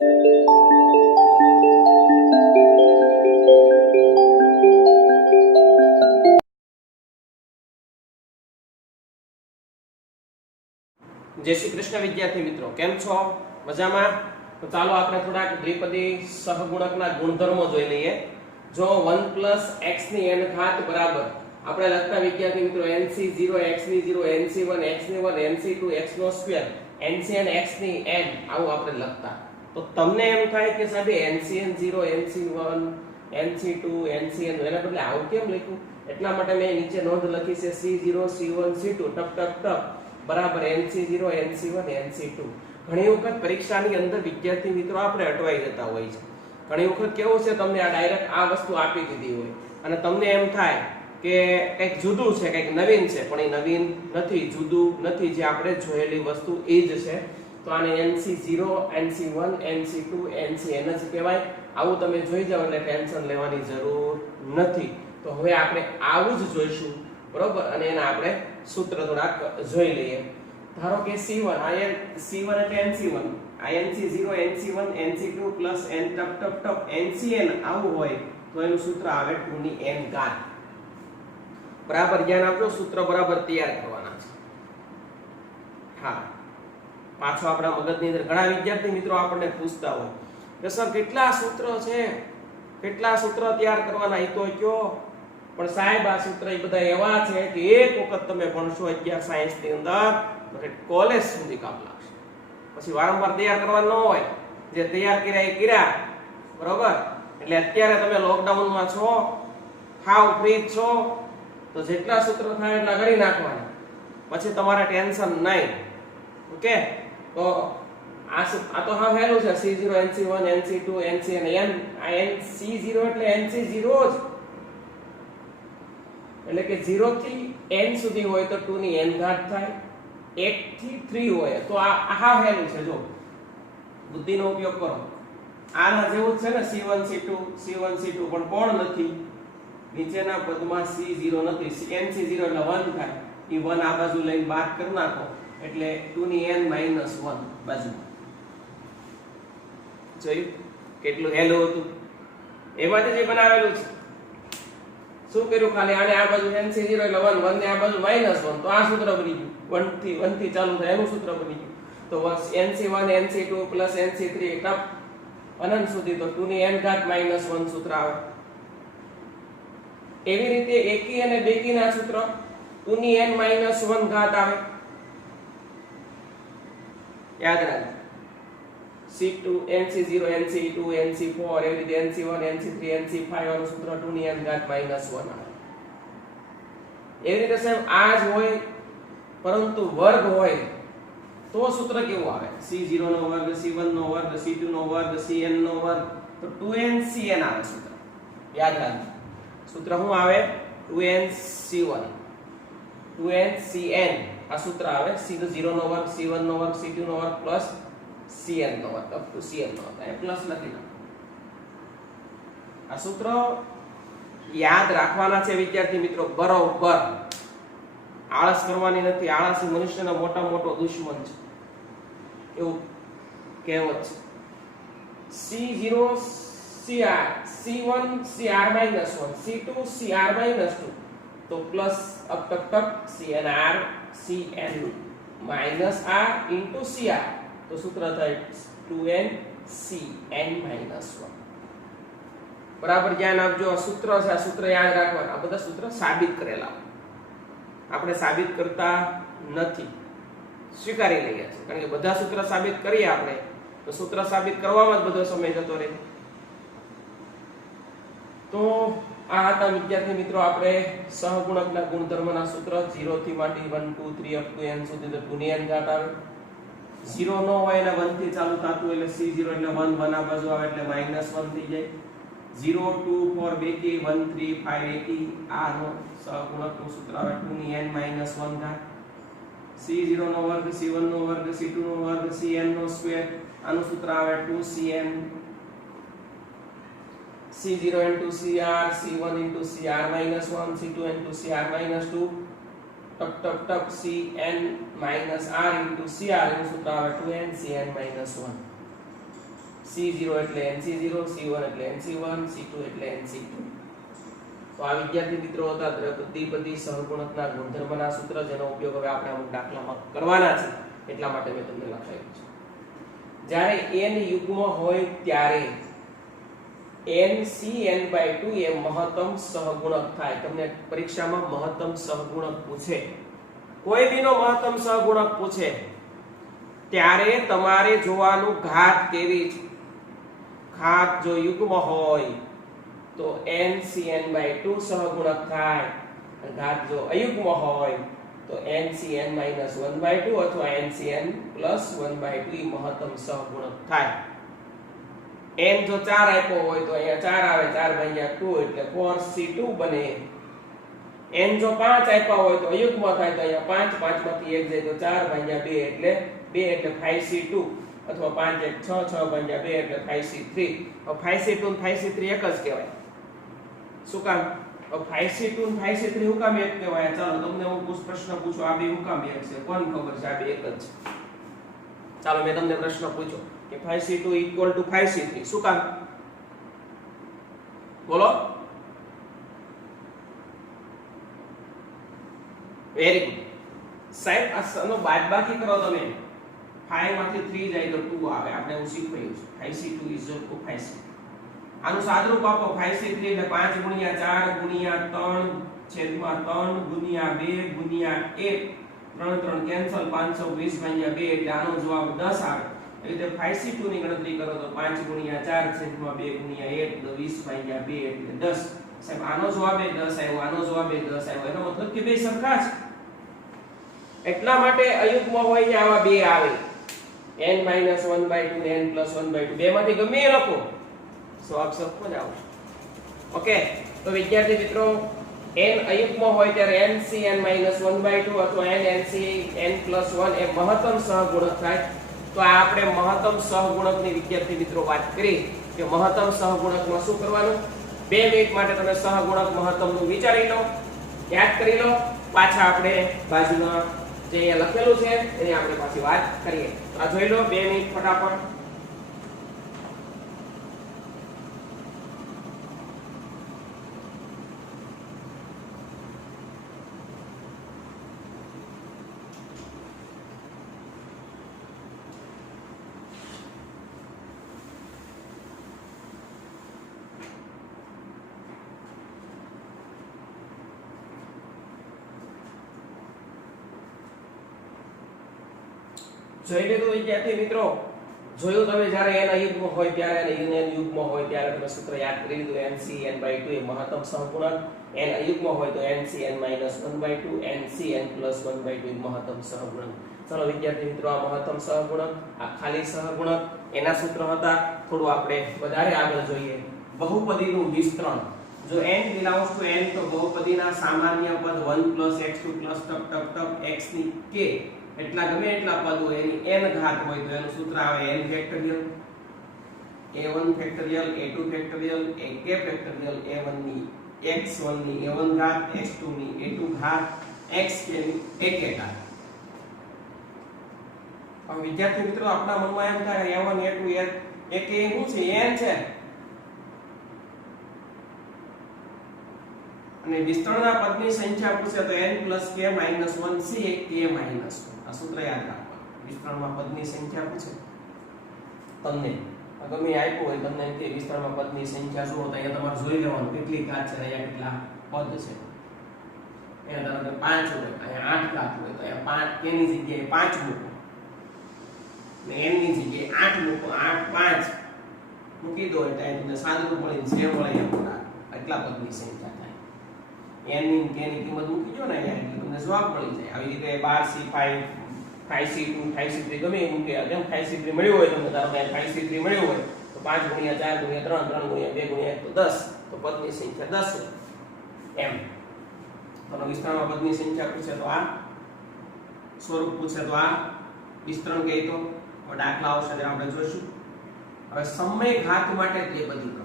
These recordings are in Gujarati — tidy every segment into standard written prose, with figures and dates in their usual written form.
जय श्री कृष्ण विद्यार्थी मित्रों, केम छो? मजामां? तो चालो આપણે થોડાક દ્વિપદી સહગુણકના ગુણધર્મો જોઈ લઈએ। જો 1 + x ની n ઘાત બરાબર આપણે લખતા વિદ્યાર્થી મિત્રો nc0 x ની 0 nc1 x ની 1 nc2 x નો સ્ક્વેર ncn x ની n આવું આપણે લખતા। તો તમને એમ થાય કે સાહેબ ncn0 nc1 nc2 ncn એના બદલે આવું કેમ લખ્યું? એટલા માટે મેં નીચે નોંધ લખી છે c0 c1 c2 ટપ ટપ ટપ બરાબર nc0 nc1 nc2। ઘણી વખત પરીક્ષાની અંદર વિદ્યાર્થી મિત્રો આપણે અટવાઈ જતા હોય છે। ઘણી વખત કેવું છે, તમને આ ડાયરેક્ટ આ વસ્તુ આપી દીધી હોય અને તમને એમ થાય કે કંઈક જુદું છે, કંઈક નવીન છે, પણ એ નવીન નથી, જુદું નથી, જે આપણે જોયેલી વસ્તુ એ જ છે। તો આને nc0 nc1 nc2 ncn જ કહેવાય। આવું તમે જોઈ જાવ એટલે ટેન્શન લેવાની જરૂર નથી। તો હવે આપણે આવું જ જોઈશું, બરોબર? અને એના આપણે સૂત્ર થોડાક જોઈ લઈએ। ધારો કે c1 c1 એટલે nc1 nc0 nc1 nc2 plus n ટપ ટપ ટપ ncn આવું હોય તો એનું સૂત્ર આવે 2 ની n ઘાત। બરાબર ધ્યાન આપજો, સૂત્ર બરાબર તૈયાર કરવાના છે। હા, પાછો આપણા મગજની અંદર ઘણા વિદ્યાર્થી મિત્રો આપણને પૂછતા હોય કે સર કેટલા સૂત્ર છે, કેટલા સૂત્ર તૈયાર કરવાના, એ તો કયો? પણ સાહેબ આ સૂત્ર એ બધા એવા છે કે એક વખત તમે ભણશો 11 સાયન્સ ની અંદર તો કોલેજ સુધી કામ લાગશે। પછી વારંવાર તૈયાર કરવા ન હોય, જે તૈયાર કર્યા એ કર્યા, બરોબર? એટલે અત્યારે તમે લોકડાઉન માં છો, હાવ ફ્રી છો, તો જેટલા સૂત્ર થાય એટલા ગણી નાખવાના, પછી તમારે ટેન્શન નહીં। ઓકે, તો આ તો હા હેલું છે c0 nc1 nc2 ncn n c0 એટલે nc0 જ, એટલે કે 0 થી n સુધી હોય તો 2 ની n ઘાત થાય, 1 થી 3 હોય તો આ હા હેલું છે। જો બુદ્ધિનો ઉપયોગ કરો, આના જેવું જ છે ને c1 c2 c1 c2, પણ કોણ નથી? નીચેના પદમાં c0 નથી, nc0 એટલે 1 થાય, એ 1 આ બાજુ લઈને બાદ કરી નાખો એટલે 2 ની n - 1 બાજુ। જોયું કેટલું હેલું હતું? એમાંથી જે બનાવેલું છે શું કર્યું? ખાલી આને આ બાજુ nc0 એટલે 1 1 ને આ બાજુ -1, તો આ સૂત્ર બની ગયું। 1 થી ચાલુ થાય એનું સૂત્ર બની ગયું। તો nc1 nc2 plus nc3 ટપ અનંત સુધી, તો 2 ની n ઘાત -1 સૂત્ર આવે। એવી રીતે એકી અને બેકી ના સૂત્ર 2 ની n - 1 ઘાત આવે। યાદ રાખજો, c2 nc0 nc2 nc4 એવી રીતે nc1 nc3 nc5 વાળું સૂત્ર 2 ની n ઘાત -1 આવે। એવી રીતે સાહેબ આ જ હોય, પરંતુ વર્ગ હોય તો સૂત્ર કેવું આવે? c0 નો વર્ગ, c1 નો વર્ગ, c2 નો વર્ગ, cn નો વર્ગ, તો 2ncn આવે સૂત્ર। યાદ રાખજો, સૂત્ર શું આવે? 2nc1 2ncn આ સૂત્ર આવે। c0 નો વર્ગ, c1 નો વર્ગ, c2 નો વર્ગ પ્લસ cn નો વર્ગ, અપ ટુ cn નો વર્ગ, એ પ્લસ લખી નાખો। આ સૂત્ર યાદ રાખવાના છે વિદ્યાર્થી મિત્રો, બરોબર। આળસ કરવાની નથી, આળસ એ મનુષ્યનો મોટા મોટો દુશ્મન છે, એવું કહેવત છે। c0 cr, c1 cr -1, c2 cr -2, તો પ્લસ અપ ટક ટક cnr cn -r into cr, તો સૂત્ર થાય 2ncn -1। બરાબર ધ્યાન આપજો, આ સૂત્ર છે, આ સૂત્ર યાદ રાખવાના। આ બધા સૂત્ર સાબિત કરેલા, આપણે સાબિત કરતા નથી, સ્વીકારી લઈએ છીએ, કારણ કે બધા સૂત્ર સાબિત કરીએ આપણે તો સૂત્ર સાબિત કરવામાં જ બધો સમય જતો રહે। તો આ હતા વિદ્યાર્થી મિત્રો આપણે સહગુણકના ગુણધર્મના સૂત્ર। 0 થી માંડી 1 2 3 અપ ટુ n સુધી તો 2 ની n ઘાત આવે। 0 ન હોય અને 1 થી ચાલુ થતું એટલે c0 એટલે 1 1 આ બાજુ આવે એટલે -1 થઈ જાય। 0 2 4 બેકી 1 3 5 એકી આ નો સહગુણકનું સૂત્ર આવે 2 ની n - 1 ઘાત। c0 નો વર્ગ, c1 નો વર્ગ, c2 નો વર્ગ, cn નો સ્ક્વેર, આનું સૂત્ર આવે 2cn। c0 into cr, c1 into cr -1, c2 into cr -2, ટપ ટપ ટપ cn - r into cr એનું સૂત્ર આવે 2ncn -1। C0 એટલે NC0, C1 એટલે NC1, C2 એટલે NC2. તો આ વિદ્યાર્થી મિત્રો હતા દ્વિપદી સહગુણકના ગુણધર્મના સૂત્ર, જેનો ઉપયોગ હવે આપણે અમુક દાખલામાં કરવાના છે, એટલા માટે મેં તમને લખાવ્યું છે. જ્યારે n યુગ્મ હોય ત્યારે NCn/2 એ મહત્તમ સહગુણક થાય. તમને પરીક્ષામાં મહત્તમ સહગુણક પૂછે, કોઈ બીનો મહત્તમ સહગુણક પૂછે ત્યારે તમારે જોવાનું ઘાત કેવી છે. ઘાત જો યુગ્મ હોય તો NCn/2 સહગુણક થાય, અને ઘાત જો અયુગ્મ હોય તો NCn-1/2 અથવા NCn+1/2 મહત્તમ સહગુણક થાય. n જો 4 આપ્યો હોય તો અહીંયા 4 આવે, 4/2 એટલે 4C2 બને. n જો 5 આપ્યા હોય તો અયુગ્મ થાય તો અહીંયા 5, 5 માંથી 1 જાય તો 4/2 એટલે 2 એટલે 5C2, અથવા 5 1 6, 6/2 એટલે 5C3. હવે 5C2 અને 5C3 એક જ કહેવાય. શું કામ? 5C2 અને 5C3 શું કામ એક કહેવાય? ચાલો તમને હું પ્રશ્ન પૂછું, આ બે શું કામ એક છે? કોણ ખબર છે? આ બે એક જ છે. ચાલો મેં તમને પ્રશ્ન પૂછ્યો કે 5C2 = 5C3, શું કામ? બોલો. વેરી ગુડ સાહેબ. આ સનો બાદબાકી કરો તમે. 5 માંથી 3 જાય તો 2 આવે. આપણે એવું શીખવાયું છે. 5C2 = 5C3. આનું સાદરૂપ આપો. 5C3 એટલે 5 × 4 × 3 / 2 × 1 3 3 કેન્સલ 520/2 એટલે આનો જવાબ 10 આવે. એ રીતે 5C2 ની ગણતરી કરો તો 5 × 4 / 2 × 1 તો 20/2 એટલે 10. સાહેબ આનો જવાબ 10 આવ્યો, આનો જવાબ 10 આવ્યો. એનો મતલબ કે બે સરખા છે. એટલા માટે અયુગ્મ હોય ને આવા બે આવે, n-1/2 ને n+1/2. બે માંથી ગમે એ લખો, જવાબ સરખો જ આવશે. ઓકે. તો વિદ્યાર્થી મિત્રો, n અયુગ્મ હોય ત્યારે NCn-1/2 અથવા NCn+1 એ મહત્તમ સહગુણક થાય. તો આ આપણે મહત્તમ સહગુણકની વિદ્યાર્થી મિત્રો વાત કરી કે મહત્તમ સહગુણકમાં શું કરવાનું. 2 મિનિટ માટે તમે સહગુણક મહત્તમનું વિચારી લો, યાદ કરી લો. પાછા આપણે બાજુમાં જે અહીંયા લખેલું છે એની આપણે પાછી વાત કરીએ. આ જોઈ લો 2 મિનિટ ફટાફટ. જોઈ લીધું વિદ્યાર્થી મિત્રો? જોયું તમે જ્યારે n અયુગ્મ હોય ત્યારે n યુગ્મ હોય ત્યારે તમે સૂત્ર યાદ કરી લીધું. NCn/2 એ મહત્તમ સહગુણક, n અયુગ્મ હોય તો NCn-1/2, NCn+1/2 મહત્તમ સહગુણક. ચલો વિદ્યાર્થી મિત્રો, આ મહત્તમ સહગુણક, આ ખાલી સહગુણક, એના સૂત્ર હતા. થોડું આપણે વધારે આગળ જોઈએ. બહુપદીનું વિસ્તરણ. જો n belongs to n તો બહુપદીના સામાન્ય પદ 1 + x2 + x ની k એટલા ગમે એટલા પદ હોય એની n ઘાત હોય તો એનું સૂત્ર આવે n factorial, a1 factorial, a2 factorial, ak factorial, a1 ની x1 ની a1 ઘાત, x2 ની a2 ઘાત, xk ની ak ઘાત. હવે વિદ્યાર્થી મિત્રો, આપણા મનમાં એમ થાય a1 a2 ak શું છે? n છે. અને વિસ્તરણના પદની સંખ્યા પૂછે તો n+k-1 c k -1. આ સૂત્ર યાદ રાખવાનું. વિસ્તરણમાં પદની સંખ્યા પૂછે તમને, ગમે આપ્યું હોય તમને કે વિસ્તરણમાં પદની સંખ્યા જુઓ તો અહીંયા તમારે જોઈ લેવાનું કેટલી ઘાત છે, અહીંયા કેટલા પદ છે. અહીંયા ધારો કે 5 હોય, અહીંયા 8 ઘાત હોય તો અહીંયા 5 k ની જગ્યાએ 5 મૂકો ને n ની જગ્યાએ 8 મૂકો. 8 5 મૂકી દો એટલે તમને સાદુરૂપ મળીને જે મળે એમ એટલા પદની સંખ્યા થાય. n ની k ની કિંમત મૂકી દો ને અહીંયા એટલે તમને જવાબ મળી જાય. આવી રીતે 12c5 5c2 5c3 ગમે એ મૂકે. જેમ 5c3 મળ્યું હોય તમને, ધારો કે 5c3 મળ્યું હોય તો 5 × 4 × 3 3 × 2 × 1 તો 10, તો પદની સંખ્યા 10 એમ. તો વિસ્તરણમાં પદની સંખ્યા પૂછે તો આ સ્વરૂપ પૂછે તો આ વિસ્તરણ કહે તો દાખલા આવશે ત્યારે આપણે જોઈશું. હવે સમય ઘાત માટે તે બધી કરો.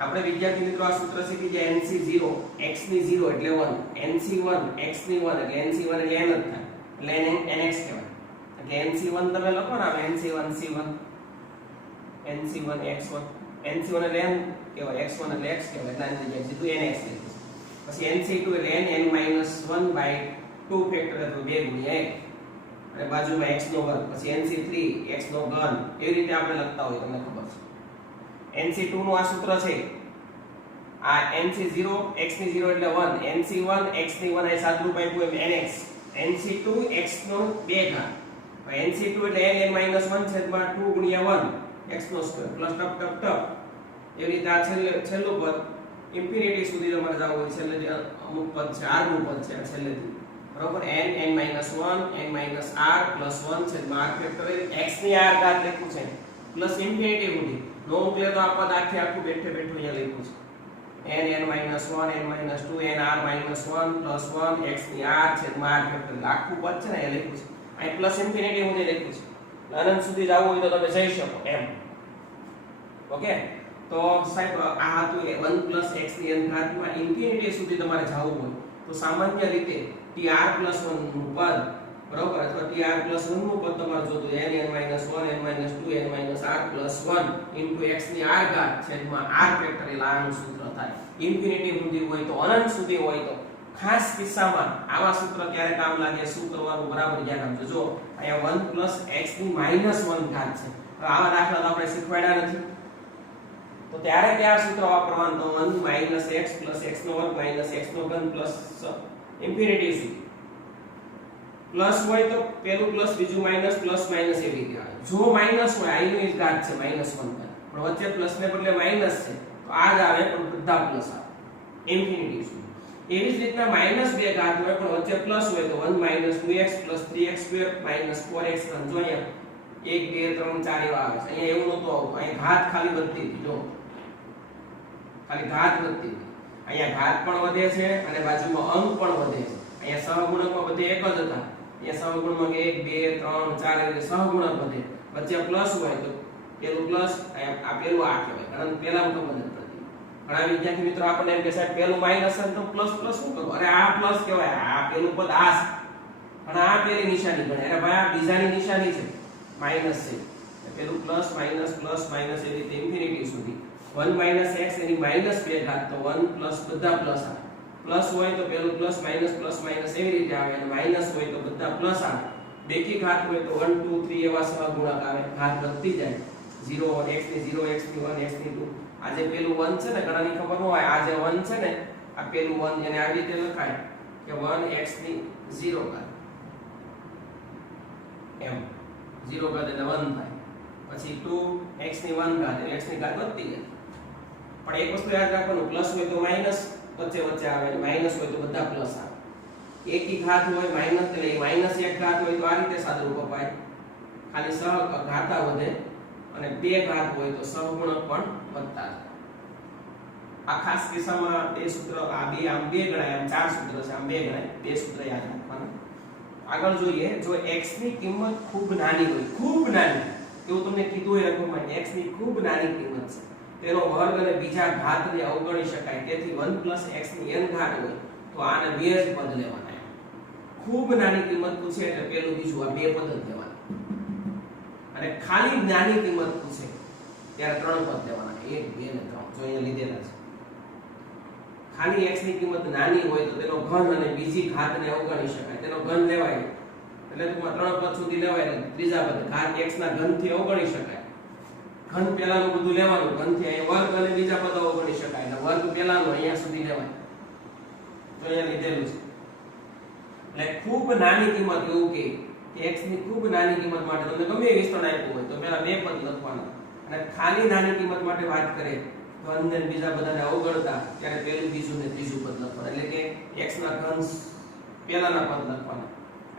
આપણે વિદ્યાર્થી મિત્રો આ સૂત્ર શીખી જાય. NC0 x ની 0 એટલે 1, NC1 x ની 1 એટલે NC1 એટલે n જ થાય, એટલે nx કહેવાય. એટલે NC1 તમે લખો ને, NC1 C1 nc1 x1 nc1 એટલે n કહેવાય x1 એટલે x કહેવાય એટલે આની જગ્યાએ સીધું nx લખીશું. પછી nc2 એટલે n n-1/2 ફેક્ટર અથવા 2 ગુણ્યા 1 અને બાજુમાં x નો વર્ગ. પછી nc3 x નો ઘન. એવી રીતે આપણે લખતા હોય તમને ખબર છે. nc2 નું આ સૂત્ર છે. આ nc0 x ની 0 એટલે 1 nc1 x ની 1 આ સાદુરૂપ આપ્યું એમ nx nc2 x નો 2 ઘાત nc2 એટલે n-1/2 ગુણ્યા 1 x નો સ્ક્વેર પ્લસ ટપ ટપ ટપ. એવી રીતે આ છેલ્લું પદ ઇન્ફિનિટી સુધી તમારે જવું હોય છેલ્લે જે અમુક પદ છે r નું પદ છે છેલ્લેથી બરોબર n n-1 n-r પ્લસ 1 છે r ફેક્ટર x ની r ઘાત લખ્યું છે પ્લસ ઇન્ફિનિટી સુધી નો ઉકેલે તો આ પદ આખું બેઠે બેઠું અહીંયા લખ્યું છે n n-1 n-2 nr-1 plus 1 x ની r છે r ફેક્ટર આખું પદ છે ને એ લખ્યું છે અહીં પ્લસ ઇન્ફિનિટી સુધી લખ્યું છે અનંત સુધી જવું હોય તો તમે જઈ શકો એમ. ઓકે તો સાહેબ આ હતું 1 x ની n ઘાતમાં ઇન્ફિનિટી સુધી તમારે જવું હોય તો સામાન્ય રીતે tr+1 નું પદ બરોબર અથવા tr+1 નું પદ તમારે જોતું n n-1 n-2 n-r+1 x ની r ઘાત છેદમાં r ફેક્ટર એટલે આનું સૂત્ર થાય. ઇન્ફિનિટી સુધી હોય તો અનંત સુધી હોય તો ખાસ કિસ્સામાં આવા સૂત્ર ક્યારે કામ લાગે શું કરવાનું બરાબર ધ્યાન આપજો. જો અહીંયા 1 x ની -1 ઘાત છે. હવે આવા દાખલા તો આપણે શીખવાડ્યા નથી તો ત્યારે કયા સૂત્ર વાપરવાનું તો 1 x + x નો વર્ગ - x નો ઘન પ્લસ ઇન્ફિનિટી સુધી પ્લસ હોય તો પેલું પ્લસ બીજું માઈનસ પ્લસ માઈનસ એવી રીતે આવે. જો માઈનસ હોય આઈનું જ ઘાત છે -1 પણ વચ્ચે પ્લસ ને બદલે માઈનસ છે તો આ જ આવે પણ બધા પ્લસ આવે ઇન્ફિનિટી સુધી. એવી જ રીતના -2 ઘાત હોય પણ વચ્ચે પ્લસ હોય તો 1 - 2x + 3x² - 4x જો અહીંયા 1 2 3 4 એવા આવે છે. અહીંયા એવું નહોતું આવતું. અહીંયા ઘાત ખાલી વધતી હતી. જો ખાલી ઘાત વધતી હતી. અહીંયા ઘાત પણ વધે છે અને બાજુમાં અંક પણ વધે છે. અહીંયા સહગુણકમાં બધે એક જ હતા. અહીંયા સહગુણકમાં 1 2 3 4 એટલે સહગુણક વધે. વચ્ચે પ્લસ હોય તો પેલું પ્લસ આ પેલું આ કહેવાય. કારણ પેલામાં તો મદદ પડતી. ઘણા વિદ્યાર્થી મિત્રો આપણને એમ કહે સાહેબ પેલું માઈનસ છે તો પ્લસ પ્લસ શું કરવું? અરે આ પ્લસ કહેવાય. આ પેલું પદ આ છે. પણ આ પેલી નિશાની ગણે. અરે ભાઈ આ બીજાની નિશાની છે. માઈનસ છે. પેલું પ્લસ માઈનસ પ્લસ માઈનસ એ રીતે ઇન્ફિનિટી સુધી 1 - x એની -2 ઘાત તો 1 પ્લસ બધા પ્લસ આવે. પ્લસ હોય તો પેલું પ્લસ માઈનસ એવી રીતે આવે અને માઈનસ હોય તો બધા પ્લસ આવે. બેકી ઘાત હોય તો 1 2 3 એવા સહગુણક આવે. ઘાત વધતી જાય 0 x ની 0 x ની 1 x ની 2. આ જે પેલું 1 છે ને ઘણાની ખબર ન હોય આ જે 1 છે ને આ પેલું 1 એને આવી રીતે લખાય કે 1 x ની 0 ઘાત એમ 0 ઘાત એટલે 1 થાય. પછી 2 x ની 1 ઘાત એટલે x ની ઘાત વધતી જાય. પણ એક વસ્તુ યાદ રાખવાનું પ્લસ હોય તો માઈનસ વચ્ચે વચ્ચે આવે અને માઈનસ હોય તો બધા પ્લસ આવે. એકી ઘાત હોય માઈનસ એટલે -1 ઘાત હોય તો આ રીતે સાદુરૂપ અપાય. ખાલી સહઘાતા વધે અને 2 ઘાત હોય તો સહગુણક પણ વધતા જાય. આ ખાસ કિસ્સામાં બે સૂત્ર આ બે આમ 2 ગણાય આમ 4 સૂત્ર છે આમ 2 ગણાય. બે સૂત્ર યાદ રાખવાના. આગળ જોઈએ જો x ની કિંમત ખૂબ નાની હોય ખૂબ નાની એવું તમને કીધું હોય રકમમાં x ની ખૂબ નાની કિંમત છે તેનો વર્ગ અને બીજા ઘાતને અવગણી શકાય. તેથી 1 x ની n ઘાત હોય તો આને બે જ પદ લેવાના. ખૂબ નાની કિંમત પૂછે એટલે પેલું બીજું આ બે પદ જ લેવાના. અને ખાલી નાની કિંમત પૂછે ત્યારે 3 પદ લેવાના 1 2 અને 3 જો અહીંયા લીધેલા છે. ખાલી x ની કિંમત નાની હોય તો તેનો ઘન અને બીજી ઘાતને અવગણી શકાય. તેનો ઘન લેવાય એટલે ટૂંકમાં 3 પદ સુધી લેવાય એટલે ત્રીજા પદ ઘાત x ના ઘનથી અવગણી શકાય. ઘન પેલાનું બધું લેવાનું ઘનથી અહીંયા વર્ગ અને બીજા પદો અવગણી શકાય એટલે વર્ગ પેલાનો અહીંયા સુધી લેવાય. તો અહીંયા લીધેલું છે. એટલે ખૂબ નાની કિંમત એવું કે x ની ખૂબ નાની કિંમત માટે તમને ગમે એ વિસ્તરણ આપ્યું હોય તો પહેલા બે પદ લખવાના. અને ખાલી નાની કિંમત માટે વાત કરે તો અંદર બીજા બધાને અવગણતા ત્યારે પહેલું બીજું ને ત્રીજું પદ લખવાના. એટલે કે x ના ઘન પહેલાના પદ લખવાના.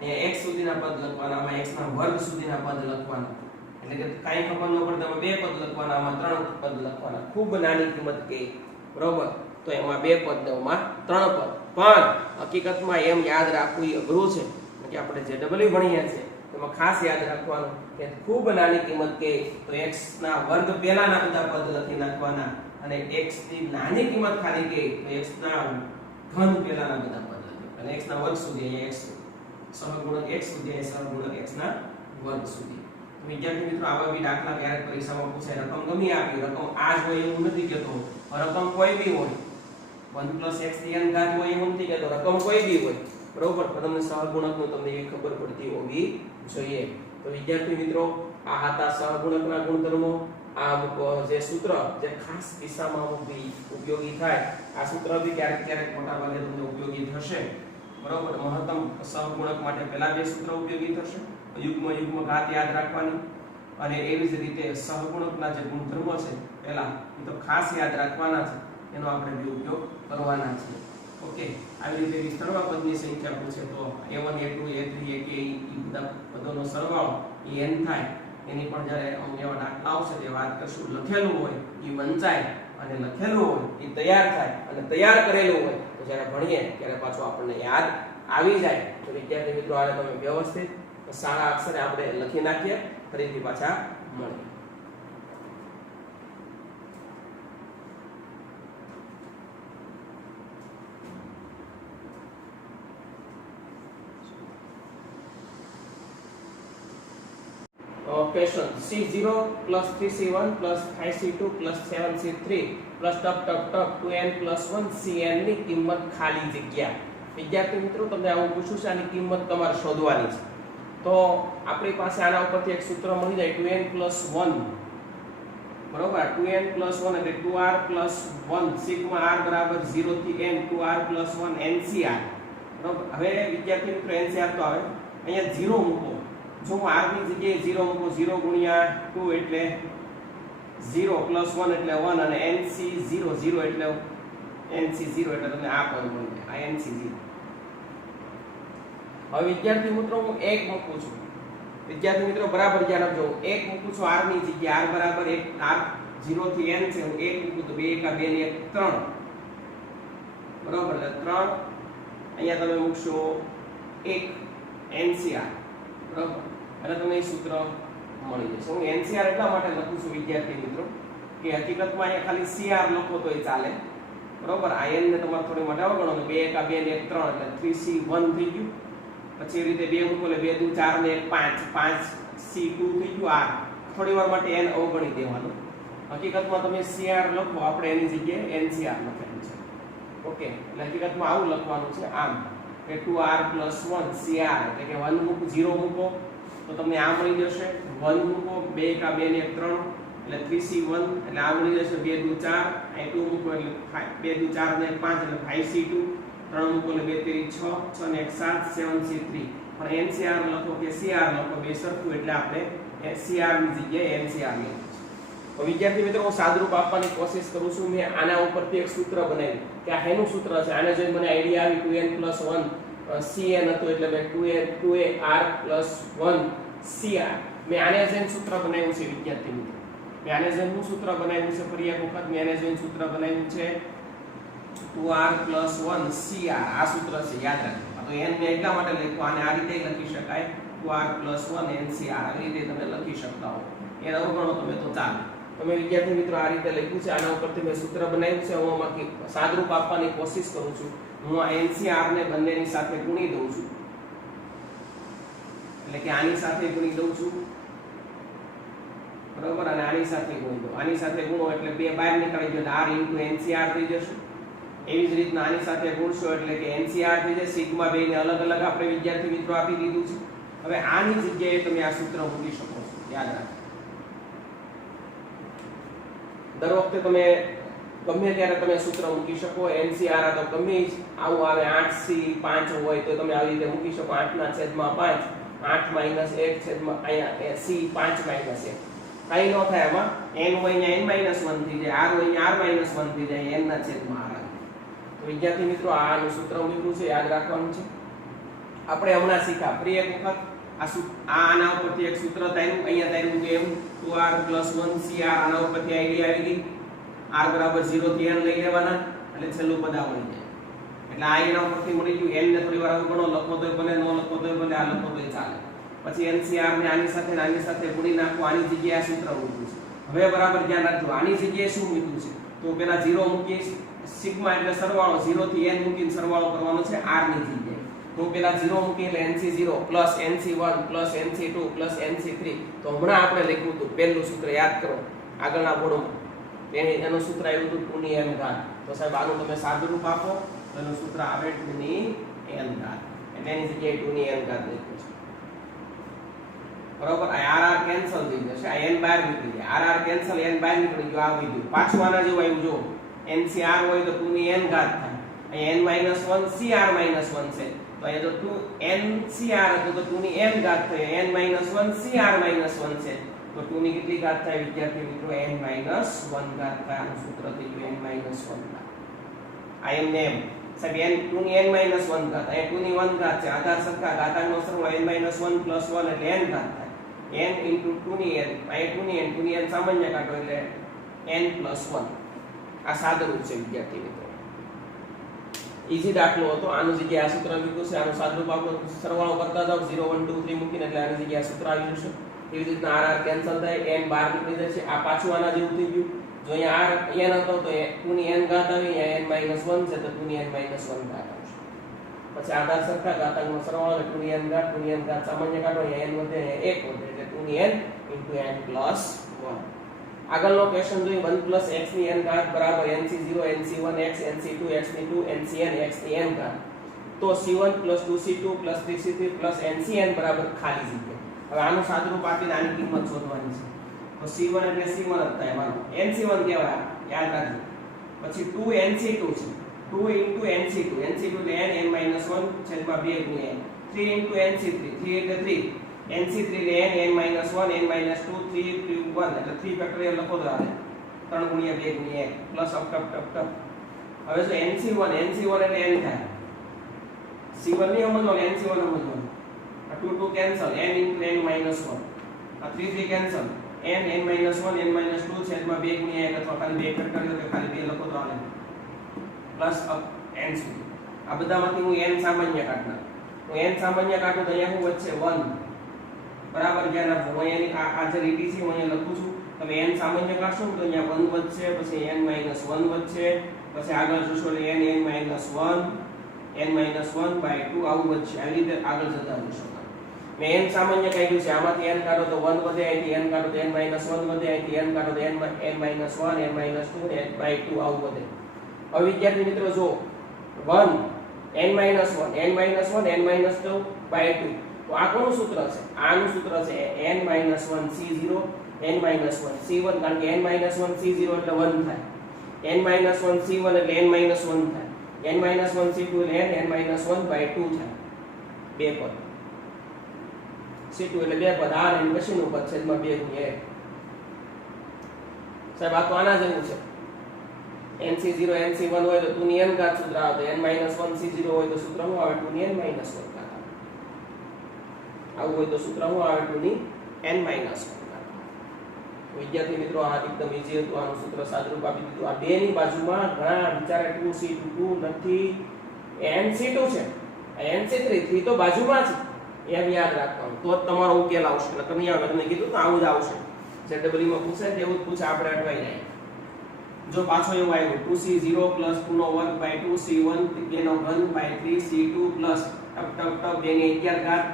અહીંયા x સુધીના પદ લખવાના. આમાં x ના વર્ગ સુધીના પદ લખવાના. એટલે કે કાઈ ખબર ન પડે તમે બે પદ લખવાના. આમાં 3 પદ લખવાના. ખૂબ નાની કિંમત કે બરોબર તો એમાં બે પદ ને એમાં 3 પદ. પણ હકીકતમાં એમ યાદ રાખવું એ અઘરું છે કે આપણે જે ડબલ્યુ ભણ્યા છે એમાં ખાસ યાદ રાખવાનું કે ખૂબ નાની કિંમત કે તો x ના વર્ગ પહેલાના બધા પદ લખી નાખવાના અને x ની નાની કિંમત ખાલી કે તો x ના ઘન પહેલાના બધા પદ લખી અને x ના વર્ગ સુધી અહીંયા x સહગુણક x સુધી અહીંયા સહગુણક x ના વર્ગ સુધી. વિદ્યાર્થી મિત્રો આવા બી દાખલા ક્યારેક પરીક્ષામાં પૂછાય, રકમ ગમે આપી, રકમ આ જ હોય એવું નથી કહેતો, રકમ કોઈ બી હોય, 1 + x ની n ઘાત હોય એવું નથી કહેતો, રકમ કોઈ બી હોય, બરોબર, પણ તમને સહગુણકનું તમને એ ખબર પડતી હોવી જોઈએ. તો વિદ્યાર્થી મિત્રો આ હતા સહગુણકના ગુણધર્મો. આ જે સૂત્ર જે ખાસ કિસ્સામાં અમુક બી ઉપયોગી થાય, આ સૂત્ર બી ક્યારેક ક્યારેક મોટા ભાગે તમને ઉપયોગી થશે, બરોબર. મહત્તમ સહગુણક માટે પહેલા બે સૂત્ર ઉપયોગી થશે, યુગ્મ ઘાત યાદ રાખવાની, અને એવી જ રીતે સહગુણકના જે ગુણધર્મો છે પહેલા એ તો ખાસ યાદ રાખવાના છે, એનો આપણે બી ઉપયોગ કરવાના છે. ઓકે, આવી રીતે વિસ્તરવા પદની સંખ્યા પૂછે તો a1 a2 a3 ak એ બધા પદોનો સરવાળો એ n થાય, એની પણ જ્યારે અમને એવા દાખલા આવશે તે વાત કરશું. લખેલું હોય એ વંચાય અને લખેલું હોય એ તૈયાર થાય, અને તૈયાર કરેલું હોય તો જ્યારે ભણીએ ત્યારે પાછું આપણને યાદ આવી જાય. તો વિદ્યાર્થી મિત્રો આને તમે વ્યવસ્થિત સારા અક્ષરે આપણે લખી નાખીએ, ફરીથી પાછા મળીએ. Question C0 plus 3C1 plus 5C2 plus 7C3 plus ટપ ટપ ટપ 2n plus 1 Cn ની કિંમત ખાલી જગ્યા. વિદ્યાર્થી મિત્રો તમને આવું પૂછું છે, આની કિંમત તમારે શોધવાની છે. તો આપણી પાસે આના ઉપરથી એક સૂત્ર મળી જાય 2n plus 1, બરોબર. 2n plus 1 એટલે 2r plus 1 સિગ્મા r બરાબર 0 થી n 2r plus 1 NCR, બરોબર. હવે વિદ્યાર્થી મિત્રો NCR તો આવે અહીંયા 0 મૂકો. જો હું r ની જગ્યાએ 0 મૂકું, 0 ગુણ્યા 2 એટલે 0 plus 1 એટલે 1, અને NC 0 0 એટલે NC 0 એટલે તમને આ પદ મળી જાય, આ NC 0. હવે વિદ્યાર્થી મિત્રો હું 1 મૂકું છું. વિદ્યાર્થી મિત્રો બરાબર ધ્યાન આપજો, 1 મૂકું છું r ની જગ્યાએ, r બરાબર 1, r 0 થી n છે, હું 1 મૂકું તો 2 1 2 ને 1 3, બરાબર, એટલે 3. અહીંયા તમે મૂકશો 1 NCR, બરાબર, એટલે તમને એ સૂત્ર મળી જશે. હું NCR એટલા માટે લખું છું વિદ્યાર્થી મિત્રો કે હકીકતમાં અહીંયા ખાલી CR લખો તો એ ચાલે, બરોબર. આ n ને તમારે થોડી મોટા ગણો તો 2 1 2 ને 1 3 એટલે 3C1 થઈ ગયું. પછી એ રીતે 2 મૂકો એટલે 2 2 4 ને 1 5 5C2 થઈ ગયું. આ થોડી વાર માટે n અવગણી દેવાનું. હકીકતમાં તમે CR લખો, આપણે એની જગ્યાએ NCR લખેલું છે. ઓકે, એટલે હકીકતમાં આવું લખવાનું છે, આમ કે 2r plus 1 CR, એટલે કે 1 મૂકો 0 મૂકો તો તમને આ મળી જશે, 1 મૂકો 2 1 2 ને 1 3 એટલે 3C1, એટલે આ મળી જશે 2 2 4, અહીં 2 મૂકો એટલે 2 2 4 ને 5 એટલે 5C2, 3 મૂકો એટલે 2 3 6 6 ને 1 7 7C3. પણ NCR લખો કે CR લખો, બે સરખું, એટલે આપણે CR ની જગ્યાએ NCR લખીશું. તો વિદ્યાર્થી મિત્રો હું સાદરૂપ આપવાની કોશિશ કરું છું. મેં આના ઉપરથી એક સૂત્ર બનાવ્યું કે આ હેનું સૂત્ર છે. આને જોઈને મને આઈડિયા આવી 2n plus 1 Cn હતું, એટલે મેં 2ar plus 1 Cr. મેં આને જોઈને સૂત્ર બનાવ્યું છે વિદ્યાર્થી મિત્રો. મેં આને જોઈને સૂત્ર બનાવ્યું છે, ફરી એક વખત મેં આને જોઈને સૂત્ર બનાવ્યું છે 2r plus 1 Cr. આ સૂત્ર છે, યાદ રાખજો. તો n ને એટલા માટે લખ્યું, આને આ રીતે લખી શકાય 2r plus 1 NCR. આવી રીતે તમે લખી શકતા હો, એ અવગણો તમે તો ચાલે. તમે વિદ્યાર્થી મિત્રો આ રીતે લખ્યું છે, આના ઉપરથી મેં સૂત્ર બનાવ્યું છે. હું આમાંથી સાદરૂપ આપવાની કોશિશ કરું છું. હું આ NCR ને બંનેની સાથે ગુણી દઉં છું, એટલે કે આની સાથે ગુણી દઉં છું, બરાબર, અને આની સાથે ગુણી દઉં. આની સાથે ગુણો એટલે 2 બહાર નીકળી જાય, r NCR થઈ જશે. એવી જ રીતના આની સાથે ગુણશો એટલે કે NCR થઈ જશે. સિગ્મા 2 ને અલગ અલગ આપણે વિદ્યાર્થી મિત્રો આપી દીધું છે. હવે આની જગ્યાએ તમે આ સૂત્ર મૂકી શકો છો, યાદ રાખો. દર વખતે તમે ગમે ત્યારે તમે સૂત્ર મૂકી શકો. NCR આ તો ગમે જ આવું આવે, 8C5 હોય તો તમે આવી રીતે મૂકી શકો, 8/5, 8 - 1 છેદમાં અહીંયા C5 - 1. કઈ ન થાય આમાં, n હોય અહીંયા n - 1 થઈ જાય, r હોય અહીંયા r - 1 થઈ જાય, n ના છેદમાં r. તો વિદ્યાર્થી મિત્રો આનું સૂત્ર મૂક્યું છે, યાદ રાખવાનું છે. આપણે હમણાં શીખ્યા ફરી એક વખત આના ઉપરથી એક સૂત્ર તાર્યું, અહીંયા તાર્યું કે એવું 2r plus 1 Cr. આના ઉપરથી આઈડિયા આવી ગઈ, r બરાબર 0 થી n લઈ લેવાના, એટલે છેલ્લું પદ આ મળી જાય. એટલે આ એના ઉપરથી મળી ગયું. n ને થોડી વાર ગણો, લખો તોય બને, ન લખો તોય બને, આ લખો તોય ચાલે. પછી NCR ને આની સાથે ગુણી નાખો. આની જગ્યાએ આ સૂત્ર મૂક્યું છે. હવે બરાબર ધ્યાન રાખજો, આની જગ્યાએ શું મૂક્યું છે? તો પેલા 0 મૂકીએ, સિગ્મા એટલે સરવાળો, 0 થી n મૂકીને સરવાળો કરવાનો છે r ની જગ્યાએ. તો પેલા 0 મૂકી એટલે nc0 plus nc1 plus nc2 plus nc3. તો હમણાં આપણે લખ્યું હતું પહેલું સૂત્ર યાદ કરો આગળના બોર્ડમાં એનું સૂત્ર આવ્યું હતું 2 ની n ઘાત. તો સાહેબ આનું તમે સાદુરૂપ આપો તો એનું સૂત્ર આવે 2 ની n ઘાત એટલે એની જગ્યાએ 2 ની n ઘાત લખ્યું છે બરોબર. આ r કેન્સલ થઈ જશે આ n બહાર નીકળી જાય r કેન્સલ n બહાર નીકળી ગયો આ વિધ્યું પાછું આના જેવું આવ્યું જો ncr હોય તો 2 ની n ઘાત થાય અહીંયા n - 1 cr - 1 છે તો અહીંયા જો 2 ncr હતો તો 2 ની n ઘાત થઈ n - 1 cr - 1 છે તો 2 ની કેટલી ઘાત થાય વિદ્યાર્થી મિત્રો n - 1 ઘાત થાય. આનું સૂત્ર થઈ ગયું n - 1 ઘાત. આ એમને એમ સાહેબ n 2 ની n - 1 ઘાત અહીંયા 2 ની 1 ઘાત છે આધાર સરખા ઘાતાંકનો સરવાળો n - 1 + 1 એટલે n ઘાત થાય n * 2 ની n અહીંયા 2 ની n સામાન્ય કાઢો એટલે n + 1. આ સાદુરૂપ છે વિદ્યાર્થી મિત્રો ઈઝી દાખલો હતો. આનું જગ્યાએ આ સૂત્ર મૂક્યું છે આનું સાદુરૂપ આપો સરવાળો કરતા જાવ 0 1 2 3 મૂકીને એટલે આની જગ્યાએ સૂત્ર આવી જશે. એવી રીતના r કેન્સલ થાય n બહાર નીકળી જશે આ પાછું આના જેવું થઈ ગયું. જો અહીંયા r n હતો તો 2 ની n ઘાત આવી અહીંયા n - 1 છે તો 2 ની n - 1 ઘાત આવશે. પછી આધાર સરખા ઘાતાંકનો સરવાળો એટલે 2 ની n ઘાત 2 ની n ઘાત સામાન્ય કાઢો અહીંયા n વધે અહીંયા 1 વધે એટલે 2 ની n * n + 1. આગળનો ક્વેશ્ચન જોઈએ 1 + x ની n ઘાત બરાબર nc0 nc1x nc2 x ની 2 ncn x ની n ઘાત. તો c1 + 2c2 + 3c3 + ncn બરાબર ખાલી જગ્યા. હવે આનું સાદુરૂપ આપીને આની કિંમત શોધવાની છે. તો c1 એટલે c1 જ થાય માનો nc1 કહેવાય યાદ રાખજો. પછી 2 nc2 છે 2 * nc2 nc2 એટલે n n - 1 છેદમાં 2 ગુણ્યા n 3 * nc3 3 એટલે 3 nc3 એટલે n n - 1 n - 2 3 * 1 એટલે 3 ફેક્ટોરિયલ લખો તો આવે 3 ગુણ્યા 2 ગુણ્યા 1 પ્લસ અપ ટપ ટપ ટપ. હવે જો nc1 એટલે n થાય c1 ની સમજવાનું nc1 સમજવાનું આ 2 2 કેન્સલ n * n - 1 આ 3 3 કેન્સલ n n - 1 n - 2 છેદમાં 2 ગુણ્યા 1 અથવા ખાલી 2 ફેક્ટોરિયલ કે ખાલી 2 લખો તો આવે પ્લસ અપ n સુધી. આ બધામાંથી હું n સામાન્ય કાઢના હું n સામાન્ય કાઢું તો અહીંયા શું વચ્ચે 1 બરાબર ધ્યાન રાખજો. હું અહીંયા આ જે લીટી છે હું અહીંયા લખું છું તમે n સામાન્ય કાઢશો તો અહીંયા 1 વધશે પછી n - 1 વધશે પછી આગળ જોશો એટલે n n - 1 n - 1/2 આવું વધશે. આવી રીતે આગળ જતા જશો. મેં n સામાન્ય કાઢ્યું છે આમાંથી n કાઢો તો 1 વધે અહીંથી n કાઢો તો n - 1 વધે અહીંથી n કાઢો તો n - 1 n - 2 આવું વધે. હવે વિદ્યાર્થી મિત્રો જો 1 n - 1 n - 1 n - 2/2 તો આ કોનું સૂત્ર છે આનું સૂત્ર છે n - 1 c0 n - 1 c1 કારણ કે n - 1 c0 એટલે 1 થાય n - 1 c1 એટલે n - 1 થાય n - 1 c2 એટલે n n - 1/2 થાય બે પદ c2 એટલે બે પદ r n પછીનું પદ છેદમાં 2 ગુણ્યા 1. સાહેબ આ તો આના જેવું છે nc0 nc1 હોય તો 2 ની n ઘાત સૂત્ર આવે n - 1 c0 હોય તો સૂત્ર શું આવે 2 ની n - 1 ઘાત આવું હોય તો સૂત્ર શું આવે 2 ની n - 1 ઘાત. વિદ્યાર્થી મિત્રો આ એકદમ ઈઝી હતું. આનું સૂત્ર સાદુરૂપ આપી દીધું. આ બે ની બાજુમાં ઘણા વિચારે 2c2 નથી nc2 છે nc3 3 તો બાજુમાં છે એમ યાદ રાખવાનું તો જ તમારો ઉકેલ આવશે. નકર નહીં આવે. તમને કીધું તો આવું જ આવશે ZW માં પૂછે તેવું જ પૂછે આપણે અટવાઈ જાય. જો પાછો એવું આવ્યું 2c0 + 2^2 c1 2^3 c2 + ટપ ટપ ટપ 2 ની 11 ઘાત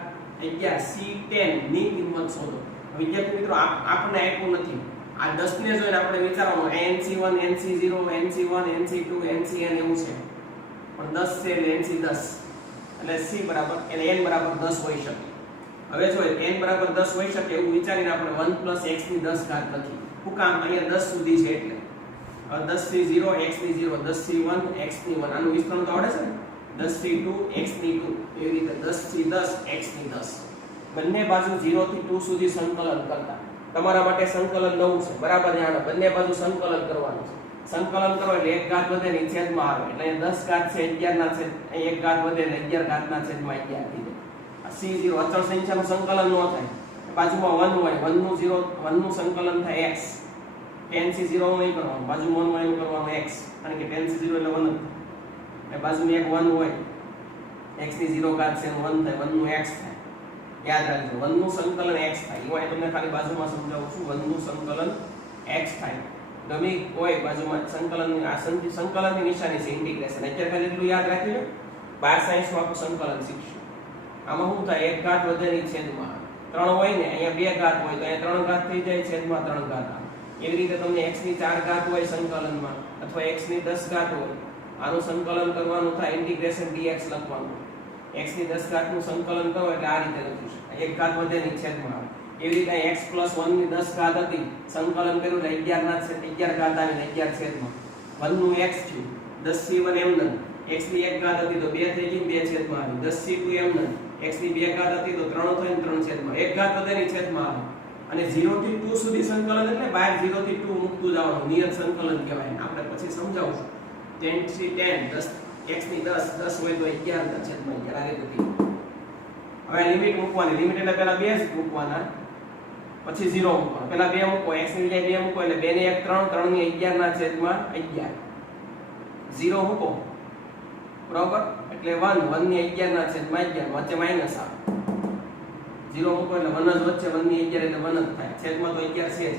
11 c10 ની કિંમત શોધો. વિદ્યાર્થી મિત્રો આપણને આપ્યું નથી આ 10 ને જોઈને આપણે વિચારવાનું nc1 nc0 nc1 nc2 ncn એવું છે પણ 10 છે એટલે nc10 એટલે c બરાબર એટલે n બરાબર 10 હોઈ શકે. હવે જો n બરાબર 10 હોઈ શકે એવું વિચારીને આપણે 1 + x ની 10 ઘાત લખી. શું કામ અહીંયા 10 સુધી છે એટલે 10 થી 0 x ની 0 10 થી 1 x ની 1 આનું વિસ્તરણ તો આવડે છે ને 10 થી 2 x ની 2 એવી રીતે 10 થી 10 x ની 10 બંને બાજુ 0 થી 2 સુધી સંકલન કરતા તમારા માટે સંકલન નવું છે બરાબર. જાણો બંને બાજુ સંકલન કરવાનું છે. સંકલન કરો એટલે એક ઘાત વધે ને છેદમાં આવે એટલે 10 ઘાત છે 11 ના છેદ એક ઘાત વધે એટલે 11 ઘાત ના છેદમાં 11 થઈ જાય. આ c0 અચળ સંખ્યાનું સંકલન ન થાય બાજુમાં 1 હોય 1 નું 0 1 નું સંકલન થાય x tan c0 નહીં કરવાનું બાજુમાં 1 હોય એમ કરવાનું x કારણ કે tan c0 એટલે 1 એટલે બાજુમાં એક 1 હોય x ની 0 ઘાત છે 1 થાય 1 નું x થાય. યાદ રાખજો 1 નું સંકલન x થાય. હું તમને ખાલી બાજુમાં સમજાવું છું 1 નું સંકલન x થાય. ગમે કોઈ બાજુમાં સંકલનની આ સંકલનની નિશાની છે ઇન્ટિગ્રેશન. અત્યારે ખાલી એટલું યાદ રાખીને બાર સાયન્સમાં આપણે સંકલન શીખશું. આમાં શું થાય, એક ઘાત વધેની છેદમાં 3 હોય ને, અહીંયા 2 ઘાત હોય તો અહીંયા 3 ઘાત થઈ જાય, છેદમાં 3 ઘાત આવે. એવી રીતે તમને x ની 4 ઘાત હોય સંકલનમાં, અથવા x ની 10 ઘાત હોય, આનું સંકલન કરવાનું થાય, ઇન્ટિગ્રેશન dx લખવાનું. x ની 10 ઘાત નું સંકલન કરો એટલે આ રીતે લખીશ, એક ઘાત વધેની છેદમાં આવે. એવી રીતે x + 1 ની 10 ઘાત હતી, સંકલન કર્યું એટલે 11 ઘાત આવીને 11 છેદમાં 1 નું x થયું. 10c1 એમન, x ની 1 ઘાત હતી તો 2 થઈ ગઈ, 2 છેદમાં આવી. 10c2 એમન, x ની 2 ઘાત હતી તો 3 થઈને 3 છેદમાં 1 ઘાત વધેની છેદમાં આવે. અને 0 થી 2 સુધી સંકલન એટલે બહાર 0 થી 2 મૂકતું જવાનું, નિયત સંકલન કહેવાય. આપણે પછી સમજાવશું. 10 થી 10, 10 x ની 10 હોય તો 11 છેદમાં 11 આ રીતે થઈ. હવે લિમિટ મૂકવાની, લિમિટ એટલે પહેલા 2 જ મૂકવાના, પછી 0 મૂકવાનો. પહેલા 2 મૂકો, x ની જગ્યાએ 2 મૂકો એટલે 2 ને 1 3, 3 ની 11 ના છેદમાં 11. 0 મૂકો બરાબર, એટલે 1, 1 ની 11 ના છેદમાં 11, વચ્ચે માઈનસ આવે. 0 મૂકો એટલે 1 જ વચ્ચે, 1 ની 11 એટલે 1 જ થાય, છેદમાં તો 11 છે જ.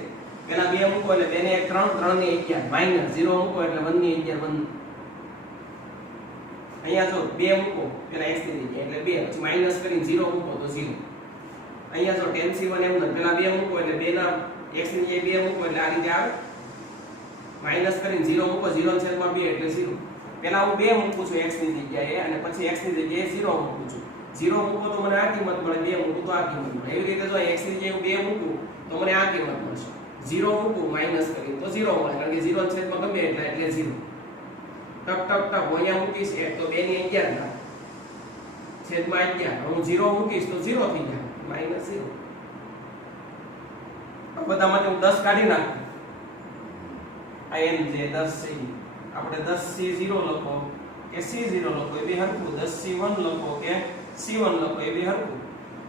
પહેલા 2 મૂકો એટલે 2 ને 1 3, 3 ની 11 માઈનસ 0 મૂકો એટલે 1 ની 11 1. અહીંયા જો 2 મૂકો પહેલા x ની જગ્યાએ એટલે 2, પછી માઈનસ કરીને 0 મૂકો તો 0. અહીંયા જો 10c1 એમ પહેલા 2 મૂકો એટલે 2 ના x ની જગ્યાએ 2 મૂકો એટલે આ રીતે આવે, માઈનસ કરીને 0 મૂકો, 0 ની છેદમાં 2 એટલે 0. પહેલા હું 2 મૂકું છું x ની જગ્યાએ અને પછી x ની જગ્યાએ 0 મૂકું છું. 0 મૂકો તો મને આ કિંમત મળે, 2 મૂકું તો આ કિંમત મળે. એવી રીતે જો x ની જગ્યાએ 2 મૂકું તો મને આ કિંમત મળશે. 0 મૂકું માઈનસ કરીને તો 0 મળે, કારણ કે 0 ની છેદમાં ગમે એટલે 0. ટક ટક ટક અહીંયા મૂકીશ એક તો 2 ની 11 થાય, છેદમાં 11. હું 0 મૂકીશ તો 0 થઈ જાય, માઈનસ 0. આ બધામાંથી હું 10 કાઢી નાખું, આ n જે 10 છે આપણે 10c0 લખો કે c0 લખો એ બી હરખું, 10c1 લખો કે c1 લખો એ બી હરખું.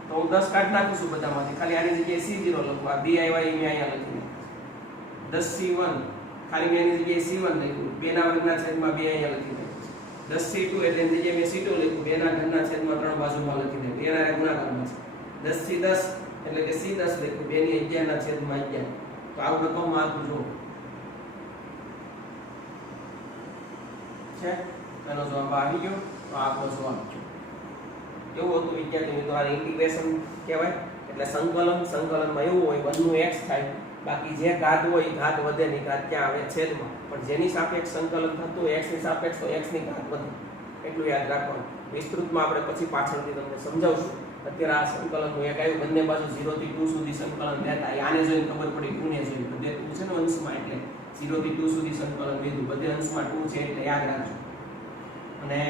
તો હું 10 કાઢી નાખું છું બધામાંથી, ખાલી આની જગ્યાએ c0 લખો, આ b આવ્યા એ મેં અહીંયા લખી નાખ્યું. 10c1 ખાલી મેં એની જગ્યાએ c1 લખ્યું, 2 ના વર્ગના છેદમાં 2 અહીંયા લખી નાખ્યું. 10c2 એટલે એની જગ્યાએ મેં c2 લખ્યું, 2 ના ઘનના છેદમાં 3 બાજુમાં લખી નાખ્યું, એના ગુણાકારમાં છે. 10c10 એટલે કે c10 લખ્યું, 2 ની 11 ના છેદમાં 11. તો આવું રકમમાં આખું જો છે, એનો જવાબ આવી ગયો. તો આપણો જવાબ છે એવું હતું વિદ્યાર્થી મિત્રો, આ ઇન્ટિગ્રેશન કહેવાય. એટલે સંકલનમાં એવું હોય 1 નું x થાય, બાકી જે ઘાત હોય ઘાત વધે ની ઘાત ક્યાં આવે, છેદમાં. પણ જેની સાપેક્ષ સંકલન થતું હોય x ની સાપેક્ષ તો x ની ઘાત વધે, એટલું યાદ રાખવાનું. વિસ્તૃતમાં આપણે પછી પાછળથી તમને સમજાવશું. અત્યારે આ સંકલનનું એક આવ્યું, બંને બાજુ 0 થી 2 સુધી સંકલન લેતા, આને જોઈને ખબર પડી 2 ને જોઈને, બધે 2 છે ને અંશમાં, એટલે 0 થી 2 સુધી સંકલન લીધું, બધે અંશમાં 2 છે એટલે યાદ રાખજો. અને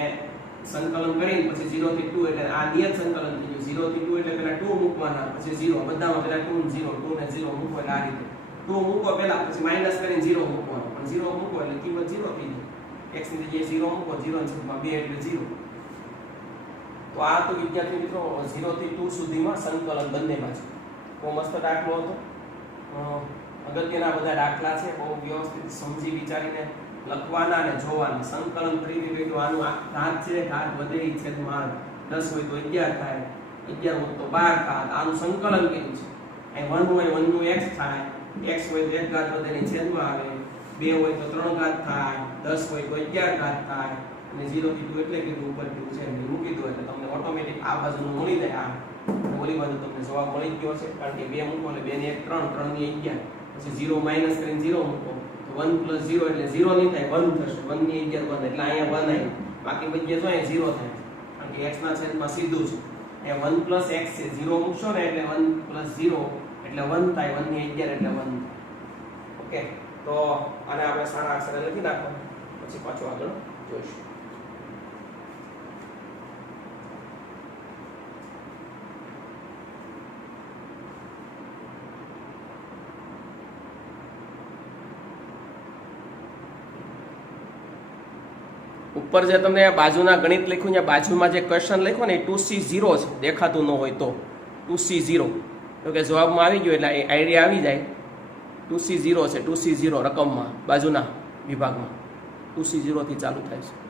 સંકલન કરીને પછી 0 થી 2 એટલે આ નિયત સંકલન થઈ ગયું. 0 થી 2 એટલે પહેલા 2 મૂકવાના, પછી 0, બધામાં પહેલા 2 ને 0, 2 ને 0 મૂકો એટલે આ રીતે 2 મૂકો પહેલા, પછી માઈનસ કરીને 0 મૂકવાનો, પણ 0 મૂકો એટલે કિંમત 0 થઈ જાય. x ની જગ્યાએ 0 મૂકો, 0 ની છેદમાં 2 એટલે 0. તો આ તો વિદ્યાર્થી મિત્રો 0 થી 2 સુધીમાં સંકલન બંને બાજુ. બહુ મસ્ત દાખલો હતો. અગત્યના બધા દાખલા છે, બહુ વ્યવસ્થિત સમજી વિચારીને લખવાના અને જોવાના. સંકલન કરી દીધું તો આનું ઘાત છે, ઘાત વધે છેદમાં 10 હોય તો 11 થાય, 11 હોય તો 12 થાય. આનું સંકલન કર્યું છે. અહીં 1 હોય 1 નું x થાય, x હોય તો 1 ઘાત વધેની છેદમાં આવે, 2 હોય તો 3 ઘાત થાય, 10 હોય તો 11 ઘાત થાય. અને 0 થી 2 એટલે કીધું ઉપર કીધું છે એટલે મૂકી દો એટલે તમને ઓટોમેટિક આ બાજુનું મળી જાય. આ અને ઓલી બાજુ તમને જવાબ મળી ગયો છે, કારણ કે 2 મૂકો એટલે 2 ને 1 3, 3 ની 11, પછી 0 માઈનસ કરીને 0 મૂકો તો 1 + 0 એટલે 0 નહીં થાય, 1 થશે. 1 ની 11 1 એટલે અહીંયા 1 આવ્યું, બાકી બધી જો અહીંયા 0 થાય, કારણ કે x ના છેદમાં સીધું છે. એ 1 + x છે, 0 મૂકશો ને એટલે 1 + 0 એટલે 1 થાય, 1 ની 11 એટલે 1. ઓકે, તો આને આપણે સારા અક્ષરે લખી નાખો, પછી પાછું આગળ જોઈશું. ઉપર જે તમને બાજુના ગણિત લખ્યું છે, બાજુમાં જે ક્વેશ્ચન લખ્યો ને એ 2c0 છે, દેખાતું ન હોય તો 2c0, તો કે જવાબમાં આવી ગયો એટલે આઈડિયા આવી જાય. 2c0 છે, 2c0 રકમમાં બાજુના વિભાગમાં 2c0 થી ચાલુ થાય છે.